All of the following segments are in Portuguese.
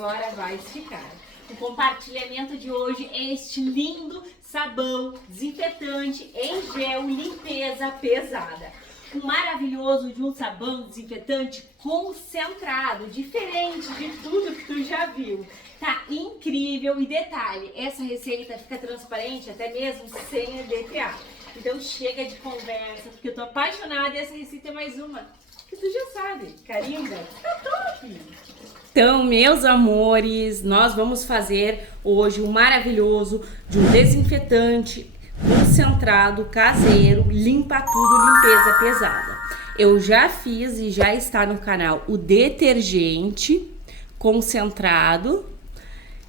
agora vai esticar. O compartilhamento de hoje é este lindo sabão desinfetante em gel limpeza pesada. O maravilhoso de um sabão desinfetante concentrado, diferente de tudo que tu já viu. Tá incrível e detalhe, essa receita fica transparente até mesmo sem adetrear. Então chega de conversa, porque eu tô apaixonada e essa receita é mais uma que tu já sabe. Carimba, tá top! Então, meus amores, nós vamos fazer hoje um maravilhoso de um desinfetante concentrado, caseiro, limpa tudo, limpeza pesada. Eu já fiz e já está no canal o detergente concentrado,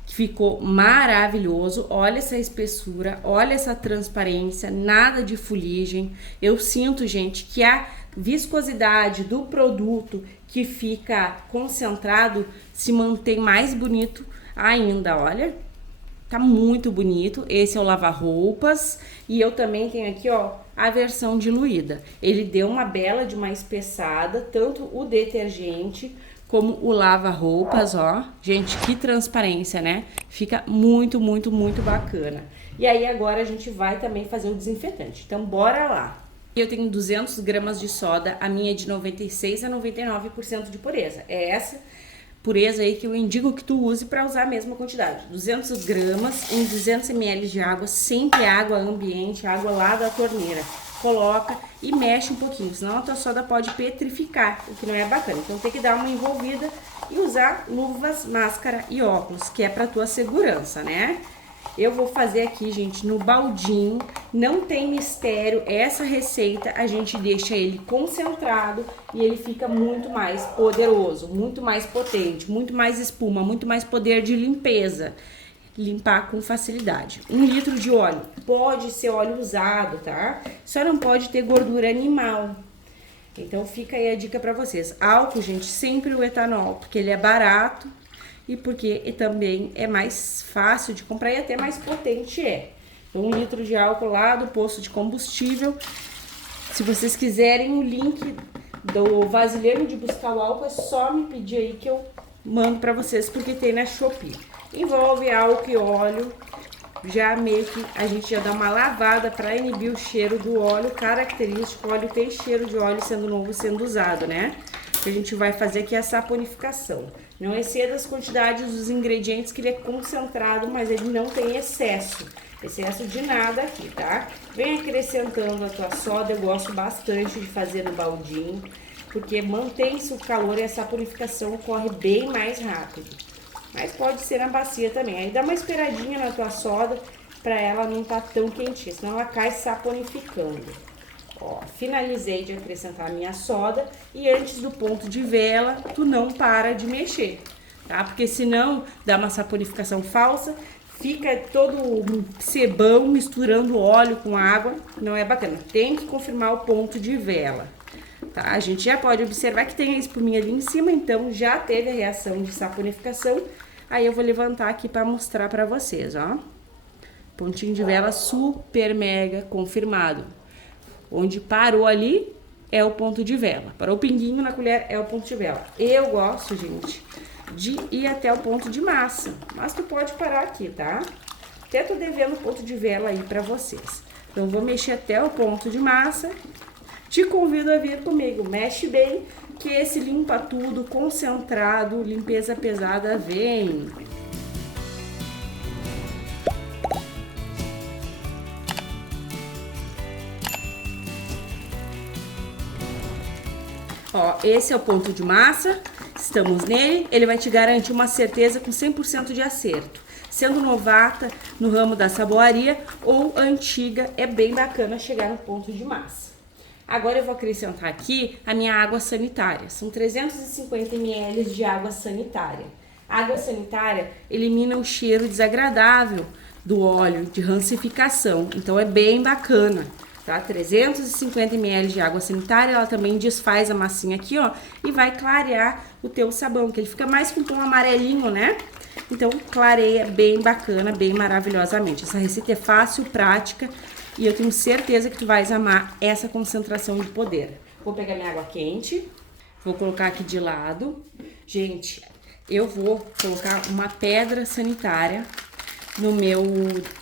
que ficou maravilhoso. Olha essa espessura, olha essa transparência, nada de fuligem. Eu sinto, gente, que a viscosidade do produto que fica concentrado se mantém mais bonito ainda, olha. Tá muito bonito. Esse é o lava-roupas e eu também tenho aqui, ó, a versão diluída. Ele deu uma bela de uma espessada, tanto o detergente como o lava-roupas, ó. Gente, que transparência, né? Fica muito, muito, muito bacana. E aí agora a gente vai também fazer o desinfetante. Então bora lá. Eu tenho 200 gramas de soda, a minha é de 96 a 99% de pureza. É essa pureza aí que eu indico que tu use para usar a mesma quantidade. 200 gramas em 200 ml de água, sempre água ambiente, água lá da torneira. Coloca e mexe um pouquinho, senão a tua soda pode petrificar, o que não é bacana. Então tem que dar uma envolvida e usar luvas, máscara e óculos, que é para tua segurança, né? Eu vou fazer aqui, gente, no baldinho, não tem mistério, essa receita a gente deixa ele concentrado e ele fica muito mais poderoso, muito mais potente, muito mais espuma, muito mais poder de limpeza, limpar com facilidade. 1 litro de óleo, pode ser óleo usado, tá? Só não pode ter gordura animal. Então fica aí a dica pra vocês. Álcool, gente, sempre o etanol, porque ele é barato. E porque também é mais fácil de comprar e até mais potente é. Então, 1 litro de álcool lá do posto de combustível. Se vocês quiserem o link do vasilhame de buscar o álcool, é só me pedir aí que eu mando pra vocês, porque tem na Shopee. Envolve álcool e óleo. Já meio que a gente já dá uma lavada para inibir o cheiro do óleo característico. O óleo tem cheiro de óleo sendo novo, sendo usado, né? A gente vai fazer aqui a saponificação. Não exceda as quantidades dos ingredientes, que ele é concentrado, mas ele não tem excesso de nada aqui, tá? Vem acrescentando a tua soda, eu gosto bastante de fazer no baldinho, porque mantém-se o calor e a saponificação corre bem mais rápido. Mas pode ser na bacia também. Aí dá uma esperadinha na tua soda para ela não estar tão quentinha, senão ela cai saponificando. Ó, finalizei de acrescentar a minha soda e antes do ponto de vela, tu não para de mexer, tá? Porque senão dá uma saponificação falsa, fica todo um sebão misturando óleo com água, não é bacana. Tem que confirmar o ponto de vela, tá? A gente já pode observar que tem a espuminha ali em cima, então já teve a reação de saponificação. Aí eu vou levantar aqui para mostrar para vocês, ó. Pontinho de vela super mega confirmado. Onde parou ali é o ponto de vela. Parou o pinguinho na colher é o ponto de vela. Eu gosto, gente, de ir até o ponto de massa. Mas tu pode parar aqui, tá? Até tô devendo o ponto de vela aí pra vocês. Então, vou mexer até o ponto de massa. Te convido a vir comigo. Mexe bem, que esse limpa tudo, concentrado, limpeza pesada vem. Ó, esse é o ponto de massa, estamos nele, ele vai te garantir uma certeza com 100% de acerto. Sendo novata no ramo da saboaria ou antiga, é bem bacana chegar no ponto de massa. Agora eu vou acrescentar aqui a minha água sanitária, são 350 ml de água sanitária. A água sanitária elimina o cheiro desagradável do óleo, de rancificação, então é bem bacana. Tá? 350 ml de água sanitária, ela também desfaz a massinha aqui, ó, e vai clarear o teu sabão, que ele fica mais com um tom amarelinho, né? Então, clareia bem bacana, bem maravilhosamente. Essa receita é fácil, prática, e eu tenho certeza que tu vais amar essa concentração de poder. Vou pegar minha água quente, vou colocar aqui de lado. Gente, eu vou colocar uma pedra sanitária no meu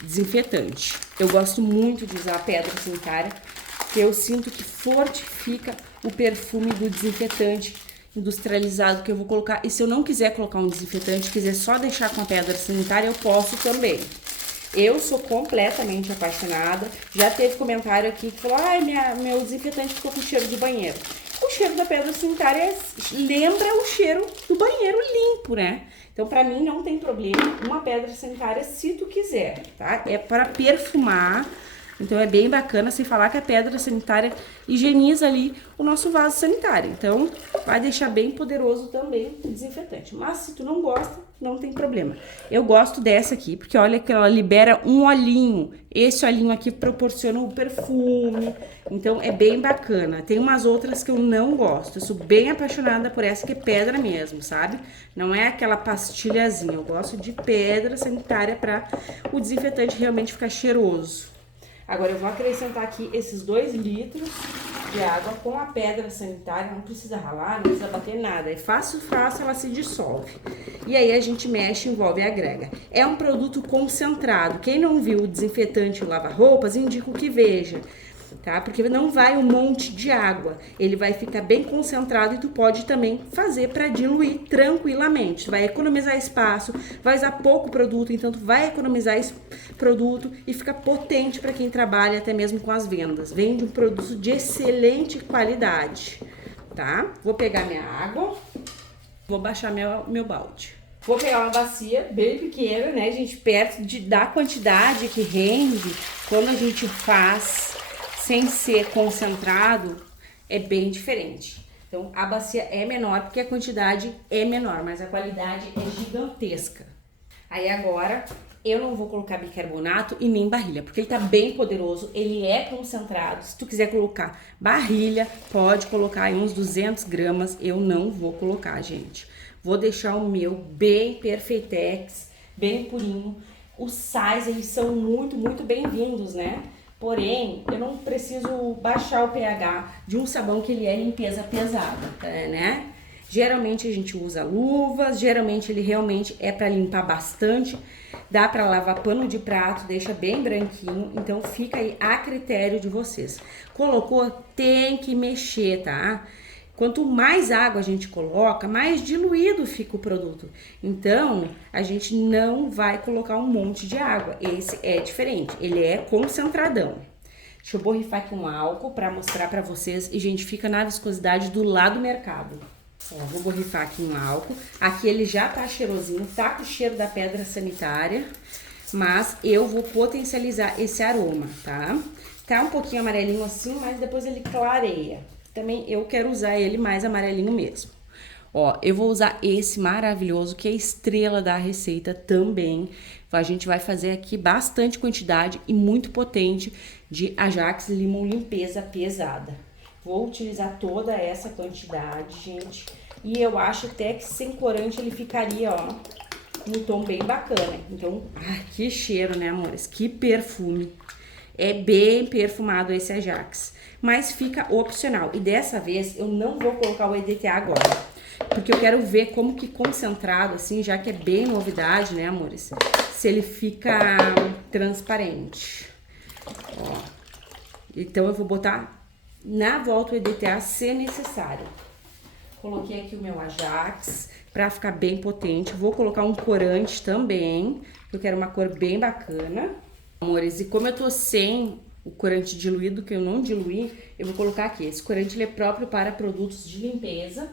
desinfetante. Eu gosto muito de usar a pedra sanitária, porque eu sinto que fortifica o perfume do desinfetante industrializado que eu vou colocar. E se eu não quiser colocar um desinfetante, quiser só deixar com a pedra sanitária, eu posso também. Eu sou completamente apaixonada. Já teve comentário aqui que falou: ai, meu desinfetante ficou com cheiro de banheiro. O cheiro da pedra sanitária lembra o cheiro do banheiro limpo, né? Então, pra mim, não tem problema uma pedra sanitária se tu quiser, tá? É para perfumar. Então, é bem bacana, sem falar que a pedra sanitária higieniza ali o nosso vaso sanitário. Então, vai deixar bem poderoso também o desinfetante. Mas, se tu não gosta, não tem problema. Eu gosto dessa aqui, porque olha que ela libera um olhinho. Esse olhinho aqui proporciona o perfume. Então, é bem bacana. Tem umas outras que eu não gosto. Eu sou bem apaixonada por essa que é pedra mesmo, sabe? Não é aquela pastilhazinha. Eu gosto de pedra sanitária para o desinfetante realmente ficar cheiroso. Agora eu vou acrescentar aqui esses 2 litros de água com a pedra sanitária. Não precisa ralar, não precisa bater nada. É fácil, ela se dissolve. E aí a gente mexe, envolve e agrega. É um produto concentrado. Quem não viu o desinfetante lava-roupas, indico que veja, tá? Porque não vai um monte de água. Ele vai ficar bem concentrado e tu pode também fazer para diluir tranquilamente. Tu vai economizar espaço, vai usar pouco produto, então tu vai economizar esse produto e fica potente para quem trabalha até mesmo com as vendas. Vende um produto de excelente qualidade, tá? Vou pegar minha água, vou baixar meu balde. Vou pegar uma bacia bem pequena, né, gente? Perto da quantidade que rende quando a gente faz sem ser concentrado, é bem diferente. Então, a bacia é menor porque a quantidade é menor, mas a qualidade é gigantesca. Aí agora, eu não vou colocar bicarbonato e nem barrilha, porque ele tá bem poderoso, ele é concentrado. Se tu quiser colocar barrilha, pode colocar aí uns 200 gramas, eu não vou colocar, gente. Vou deixar o meu bem perfeitex, bem purinho. Os sais, eles são muito, muito bem-vindos, né? Porém, eu não preciso baixar o pH de um sabão que ele é limpeza pesada, né? Geralmente a gente usa luvas, geralmente ele realmente é para limpar bastante. Dá para lavar pano de prato, deixa bem branquinho, então fica aí a critério de vocês. Colocou, tem que mexer, tá? Quanto mais água a gente coloca, mais diluído fica o produto. Então, a gente não vai colocar um monte de água. Esse é diferente, ele é concentradão. Deixa eu borrifar aqui um álcool para mostrar para vocês. E, gente, fica na viscosidade do lado do mercado. Ó, vou borrifar aqui um álcool. Aqui ele já tá cheirosinho, tá com o cheiro da pedra sanitária. Mas eu vou potencializar esse aroma, tá? Tá um pouquinho amarelinho assim, mas depois ele clareia. Também eu quero usar ele mais amarelinho mesmo. Ó, eu vou usar esse maravilhoso, que é a estrela da receita também. A gente vai fazer aqui bastante quantidade e muito potente de Ajax Limão Limpeza Pesada. Vou utilizar toda essa quantidade, gente. E eu acho até que sem corante ele ficaria, ó, num tom bem bacana. Então, ai, que cheiro, né, amores? Que perfume. É bem perfumado esse Ajax, mas fica opcional. E dessa vez eu não vou colocar o EDTA agora, porque eu quero ver como que concentrado, assim, já que é bem novidade, né, amores? Se ele fica transparente. Ó. Então eu vou botar na volta o EDTA se necessário. Coloquei aqui o meu Ajax pra ficar bem potente. Vou colocar um corante também, que eu quero uma cor bem bacana. Amores, e como eu tô sem o corante diluído, que eu não diluí, eu vou colocar aqui. Esse corante ele é próprio para produtos de limpeza.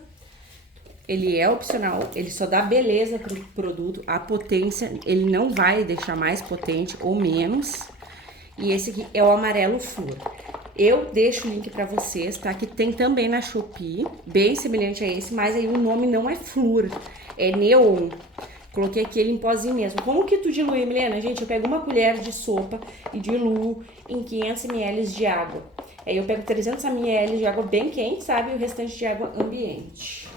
Ele é opcional, ele só dá beleza pro produto, a potência, ele não vai deixar mais potente ou menos. E esse aqui é o amarelo flor. Eu deixo o link pra vocês, tá? Que tem também na Shopee, bem semelhante a esse, mas aí o nome não é flor, é neon. Coloquei aqui ele em pozinho mesmo. Como que tu dilui, Milena? Gente, eu pego uma colher de sopa e diluo em 500 ml de água. Aí eu pego 300 ml de água bem quente, sabe? E o restante de água ambiente.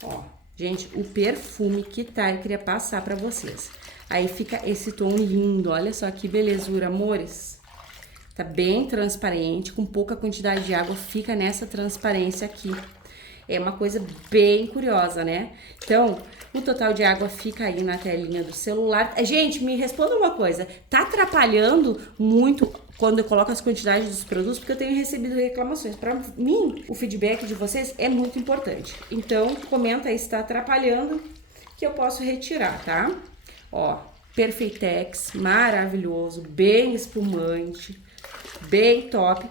Ó, gente, o perfume que tá, eu queria passar pra vocês. Aí fica esse tom lindo, olha só que belezura, amores. Tá bem transparente, com pouca quantidade de água, fica nessa transparência aqui. É uma coisa bem curiosa, né? Então, O total de água fica aí na telinha do celular. Gente, me responda uma coisa. Tá atrapalhando muito quando eu coloco as quantidades dos produtos? Porque eu tenho recebido reclamações. Para mim, o feedback de vocês é muito importante. Então, comenta aí se tá atrapalhando, que eu posso retirar, tá? Ó, Perfeitex, maravilhoso, bem espumante, bem top.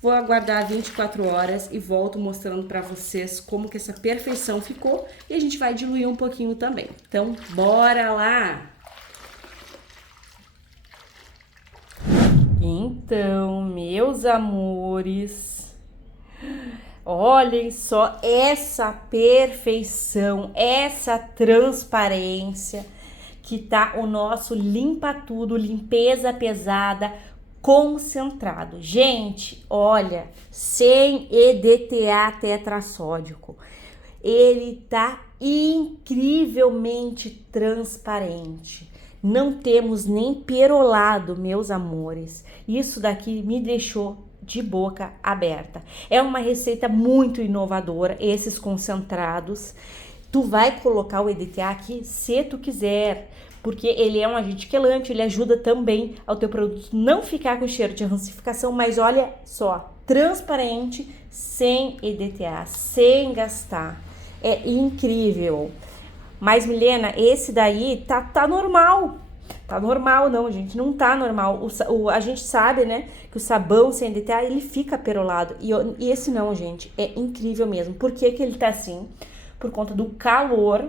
Vou aguardar 24 horas e volto mostrando para vocês como que essa perfeição ficou. E a gente vai diluir um pouquinho também. Então, bora lá! Então, meus amores, olhem só essa perfeição, essa transparência que tá o nosso Limpa Tudo, limpeza pesada, concentrado. Gente, olha, sem EDTA tetrassódico. Ele tá incrivelmente transparente. Não temos nem perolado, meus amores. Isso daqui me deixou de boca aberta. É uma receita muito inovadora, esses concentrados. Tu vai colocar o EDTA aqui se tu quiser, porque ele é um agente quelante, ele ajuda também ao teu produto não ficar com cheiro de rancificação, mas olha só, transparente, sem EDTA, sem gastar. É incrível. Mas, Milena, esse daí tá normal. Tá normal, não, gente, não tá normal. A gente sabe, né, que o sabão sem EDTA, ele fica perolado. E esse não, gente, é incrível mesmo. Por que que ele tá assim? Por conta do calor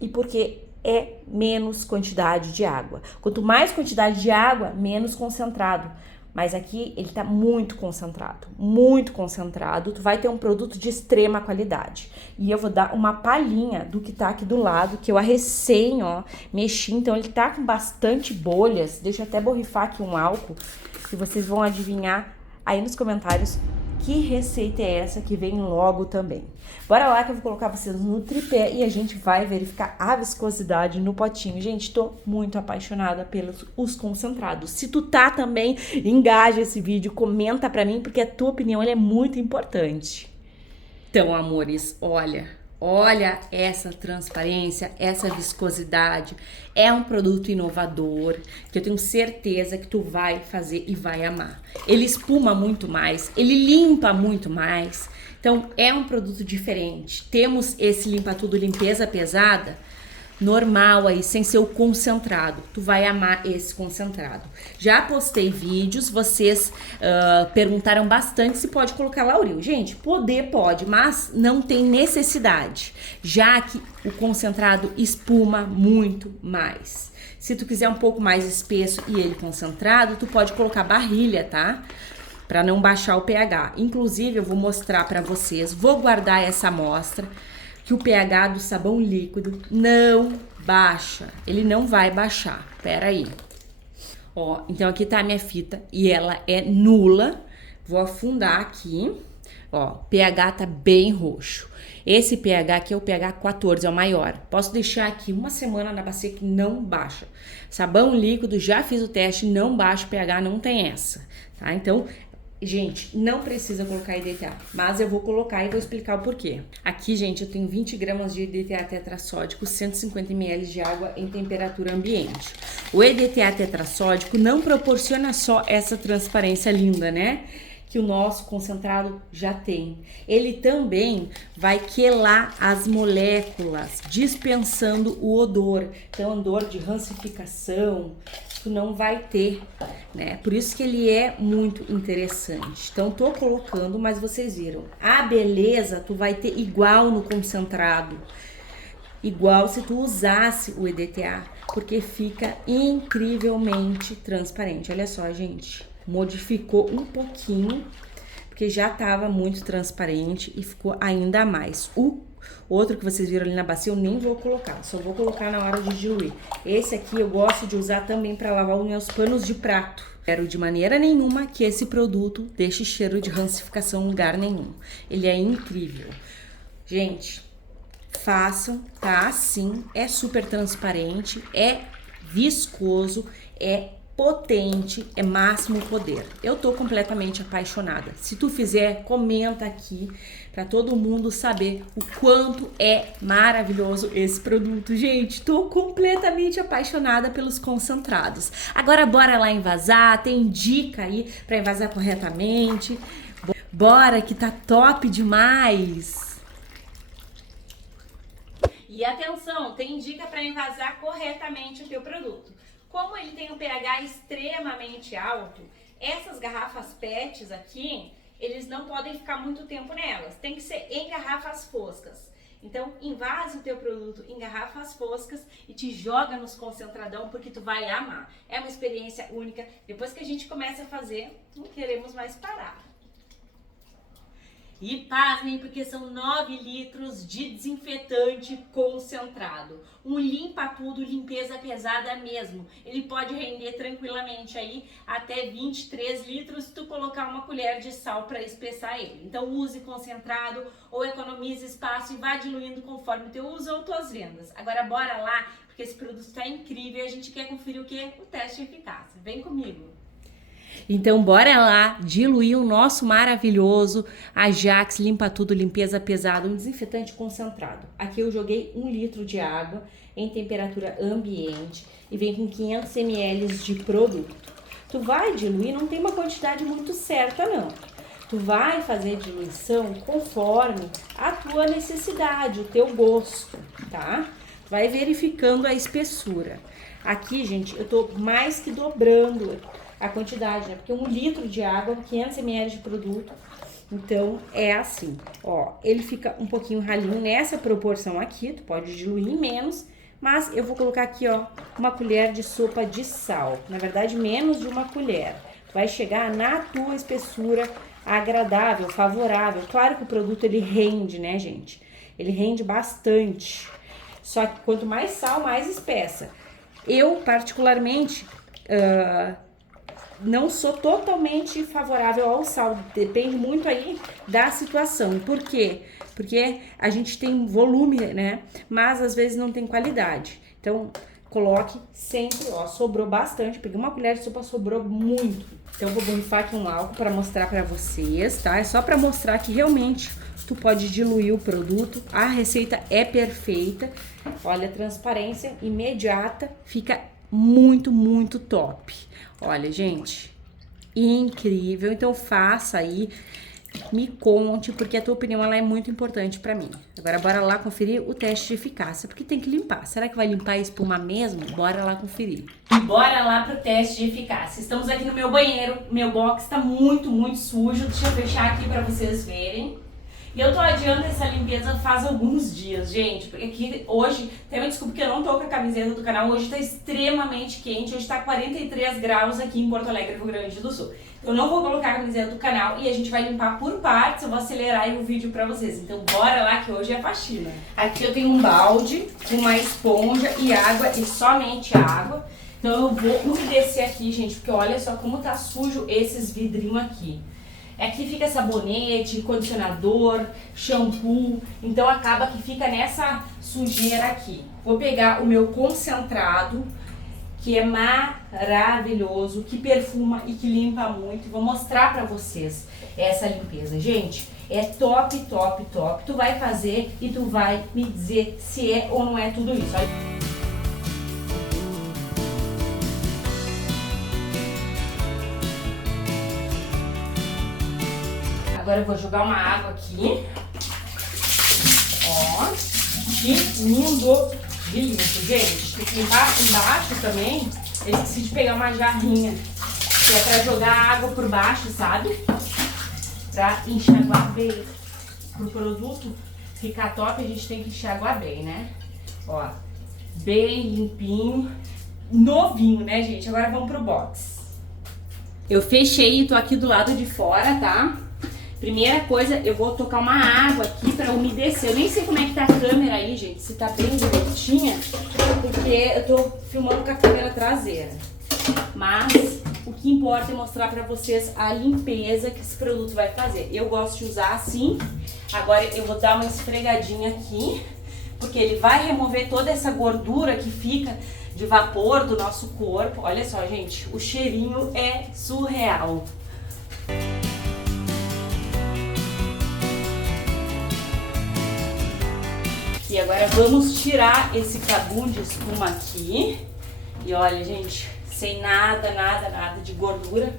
e porque é menos quantidade de água. Quanto mais quantidade de água, menos concentrado. Mas aqui ele tá muito concentrado, muito concentrado. Tu vai ter um produto de extrema qualidade. E eu vou dar uma palhinha do que tá aqui do lado, que eu recém, ó, mexi. Então ele tá com bastante bolhas. Deixa eu até borrifar aqui um álcool, que vocês vão adivinhar aí nos comentários que receita é essa que vem logo também. Bora lá que eu vou colocar vocês no tripé e a gente vai verificar a viscosidade no potinho. Gente, tô muito apaixonada pelos os concentrados. Se tu tá também, engaja esse vídeo, comenta pra mim, porque a tua opinião ela é muito importante. Então, amores, olha essa transparência, essa viscosidade. É um produto inovador que eu tenho certeza que tu vai fazer e vai amar. Ele espuma muito mais, ele limpa muito mais. Então, é um produto diferente. Temos esse Limpa Tudo limpeza pesada, normal aí, sem ser o concentrado. Tu vai amar esse concentrado. Já postei vídeos, vocês perguntaram bastante se pode colocar lauril. Gente, pode, mas não tem necessidade, já que o concentrado espuma muito mais. Se tu quiser um pouco mais espesso e ele concentrado, tu pode colocar barrilha, tá? Para não baixar o pH. Inclusive, eu vou mostrar para vocês, vou guardar essa amostra, que o pH do sabão líquido não baixa. Ele não vai baixar. Pera aí. Ó, então aqui tá a minha fita e ela é nula. Vou afundar aqui. Ó, pH tá bem roxo. Esse pH aqui é o pH 14, é o maior. Posso deixar aqui uma semana na bacia que não baixa. Sabão líquido, já fiz o teste, não baixa o pH, não tem essa, tá? Então, gente, não precisa colocar EDTA, mas eu vou colocar e vou explicar o porquê. Aqui, gente, eu tenho 20 gramas de EDTA tetrassódico, 150 ml de água em temperatura ambiente. O EDTA tetrassódico não proporciona só essa transparência linda, né? Que o nosso concentrado já tem. Ele também vai quelar as moléculas, dispensando o odor. Então, odor de rancificação, tu não vai ter, né? Por isso que ele é muito interessante. Então, tô colocando, mas vocês viram. A beleza tu vai ter igual no concentrado. Igual se tu usasse o EDTA, porque fica incrivelmente transparente. Olha só, gente. Modificou um pouquinho, porque já estava muito transparente e ficou ainda mais. O outro que vocês viram ali na bacia eu nem vou colocar, só vou colocar na hora de diluir. Esse aqui eu gosto de usar também para lavar os meus panos de prato. Quero de maneira nenhuma que esse produto deixe cheiro de rancificação em lugar nenhum. Ele é incrível. Gente, façam, tá? Assim, é super transparente, é viscoso, é potente, é máximo poder. Eu tô completamente apaixonada. Se tu fizer, comenta aqui para todo mundo saber o quanto é maravilhoso esse produto. Gente, tô completamente apaixonada pelos concentrados. Agora bora lá envasar, tem dica aí para envasar corretamente. Bora que tá top demais. E atenção, tem dica para envasar corretamente o teu produto. Como ele tem um pH extremamente alto, essas garrafas PETs aqui, eles não podem ficar muito tempo nelas. Tem que ser em garrafas foscas. Então, invase o teu produto em garrafas foscas e te joga nos concentradão, porque tu vai amar. É uma experiência única. Depois que a gente começa a fazer, não queremos mais parar. E pasmem, porque são 9 litros de desinfetante concentrado. Um limpa tudo, limpeza pesada mesmo. Ele pode render tranquilamente aí até 23 litros se tu colocar uma colher de sal para espessar ele. Então use concentrado ou economize espaço e vá diluindo conforme o teu uso ou tuas vendas. Agora bora lá, porque esse produto está incrível e a gente quer conferir o quê? O teste de eficácia. Vem comigo! Então bora lá diluir o nosso maravilhoso Ajax Limpa Tudo Limpeza Pesada, um desinfetante concentrado. Aqui eu joguei 1 litro de água em temperatura ambiente e vem com 500 ml de produto. Tu vai diluir, não tem uma quantidade muito certa não. Tu vai fazer diluição conforme a tua necessidade, o teu gosto, tá? Vai verificando a espessura. Aqui, gente, eu tô mais que dobrando a quantidade, né? Porque 1 litro de água, 500 ml de produto, então é assim, ó, ele fica um pouquinho ralinho nessa proporção aqui, tu pode diluir em menos, mas eu vou colocar aqui, ó, uma colher de sopa de sal, na verdade menos de uma colher, tu vai chegar na tua espessura agradável, favorável. Claro que o produto ele rende, né, gente? Ele rende bastante, só que quanto mais sal, mais espessa. Eu, particularmente, não sou totalmente favorável ao sal, depende muito aí da situação. Por quê? Porque a gente tem volume, né? Mas às vezes não tem qualidade. Então, coloque sempre, ó, sobrou bastante. Peguei uma colher de sopa, sobrou muito. Então, eu vou borrifar aqui um álcool para mostrar para vocês, tá? É só para mostrar que realmente tu pode diluir o produto. A receita é perfeita. Olha, transparência imediata, fica muito, muito top. Olha, gente, incrível. Então faça aí, me conte, porque a tua opinião ela é muito importante pra mim. Agora bora lá conferir o teste de eficácia, porque tem que limpar. Será que vai limpar a espuma mesmo? Bora lá conferir. Bora lá pro teste de eficácia. Estamos aqui no meu banheiro, meu box tá muito, muito sujo. Deixa eu fechar aqui pra vocês verem. E eu tô adiando essa limpeza faz alguns dias, gente, porque aqui hoje, tem uma desculpa que eu não tô com a camiseta do canal, hoje tá extremamente quente, hoje tá 43 graus aqui em Porto Alegre, Rio Grande do Sul. Eu não vou colocar a camiseta do canal e a gente vai limpar por partes, eu vou acelerar aí o vídeo pra vocês. Então bora lá que hoje é faxina. Aqui eu tenho um balde, uma esponja e água, e somente água. Então eu vou umedecer aqui, gente, porque olha só como tá sujo esses vidrinhos aqui. Aqui fica sabonete, condicionador, shampoo, então acaba que fica nessa sujeira aqui. Vou pegar o meu concentrado, que é maravilhoso, que perfuma e que limpa muito. Vou mostrar pra vocês essa limpeza. Gente, é top, top, top. Tu vai fazer e tu vai me dizer se é ou não é tudo isso. Olha. Agora eu vou jogar uma água aqui, ó, que lindo de limpo, gente. Tem que limpar embaixo também, eu esqueci de pegar uma jarrinha, que é pra jogar água por baixo, sabe? Pra enxaguar bem, pro produto ficar top, a gente tem que enxaguar bem, né? Ó, bem limpinho, novinho, né, gente? Agora vamos pro box. Eu fechei e tô aqui do lado de fora, tá? Primeira coisa, eu vou tocar uma água aqui pra umedecer. Eu nem sei como é que tá a câmera aí, gente, se tá bem direitinha, porque eu tô filmando com a câmera traseira. Mas o que importa é mostrar pra vocês a limpeza que esse produto vai fazer. Eu gosto de usar assim. Agora eu vou dar uma esfregadinha aqui, porque ele vai remover toda essa gordura que fica de vapor do nosso corpo. Olha só, gente, o cheirinho é surreal. E agora vamos tirar esse cabum de espuma aqui. E olha, gente, sem nada de gordura.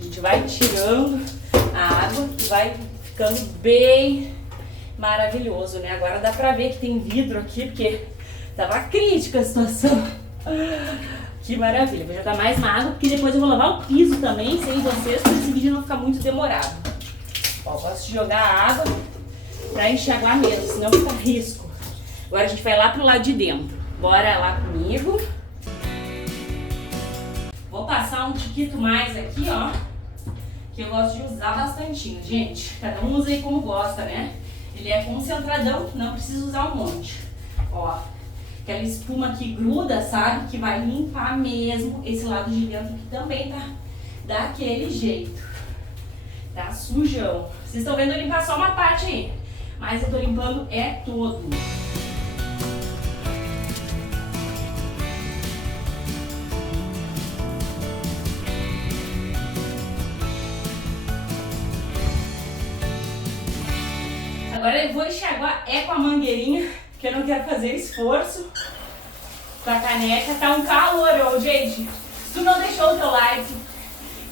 A gente vai tirando a água e vai ficando bem maravilhoso, né? Agora dá pra ver que tem vidro aqui, porque tava crítica a situação. Que maravilha. Vou jogar mais uma água, porque depois eu vou lavar o piso também, sem vocês, para esse vídeo não ficar muito demorado. Ó, posso jogar a água pra enxaguar mesmo, senão fica risco. Agora a gente vai lá pro lado de dentro. Bora lá comigo. Vou passar um tiquito mais aqui, ó, que eu gosto de usar bastantinho, gente. Cada um usa aí como gosta, né? Ele é concentradão, não precisa usar um monte. Ó, aquela espuma que gruda, sabe? Que vai limpar mesmo esse lado de dentro que também tá daquele jeito. Tá sujão. Vocês estão vendo eu limpar só uma parte aí, mas eu tô limpando é todo. Agora eu vou enxaguar com a mangueirinha, porque eu não quero fazer esforço com a caneca. Tá um calor, gente. Se tu não deixou o teu like,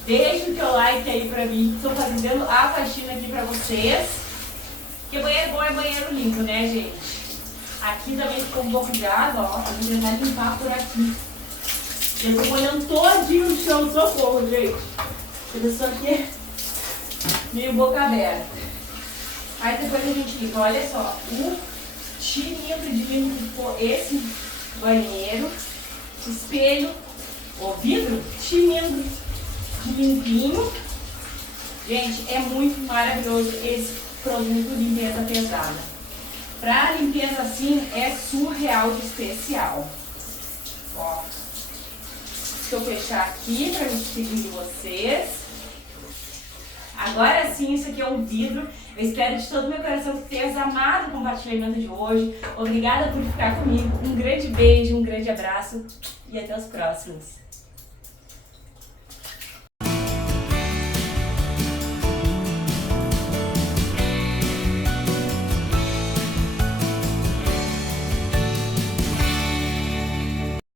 deixa o teu like aí pra mim. Estou fazendo a faxina aqui pra vocês. Porque banheiro bom é banheiro limpo, né, gente? Aqui também ficou um pouco de água, ó. Vou tentar limpar por aqui. Eu tô molhando todinho no chão, socorro, gente. A pessoa aqui é meio boca aberta. Aí depois a gente limpa, olha só, o cilindro de limpo que ficou esse banheiro, espelho, o vidro, cilindro de limpinho. Gente, é muito maravilhoso esse produto limpeza pesada. Pra limpeza assim, é surreal de especial. Ó, deixa eu fechar aqui pra gente seguir vocês. Agora sim, isso aqui é um vidro. Eu espero de todo o meu coração que tenhas amado o compartilhamento de hoje. Obrigada por ficar comigo. Um grande beijo, um grande abraço e até os próximos.